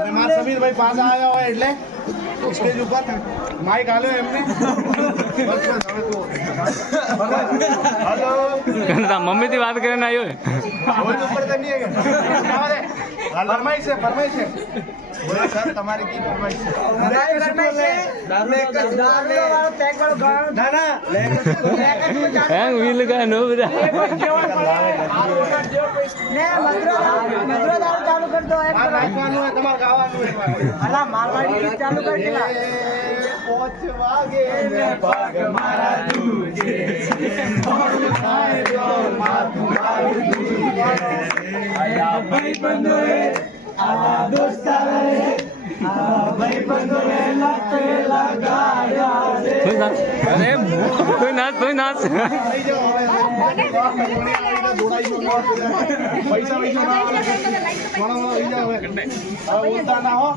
અને મારા સમીરભાઈ પાછા આવ્યા હોય એટલે સ્ટેજ ઉપર માઇક આલ્યો એમને હેલો મમ્મી થી વાત કરીને આવ્યો ફરમાઈ છે બોલો સર તમારી કી ફરમાઈ છે હેંગ વીલ કા નો બધા ચાલુ કર દો નાખવાનું હોય તમારે ગાવાનું અલા મારવાડી ચાલુ કર દે 5 વાગે ને પગ મારા તુજે મોડ થાય જો માથું મારું તુજે આયા ભાઈબંધોએ આયા દોસ્તારે આયા ભાઈબંધોએ લતે લગાડ્યા રે અરે કોઈ નાચ આવી જાઓ હવે પૈસા આવી જાઓ બોલતા ના હો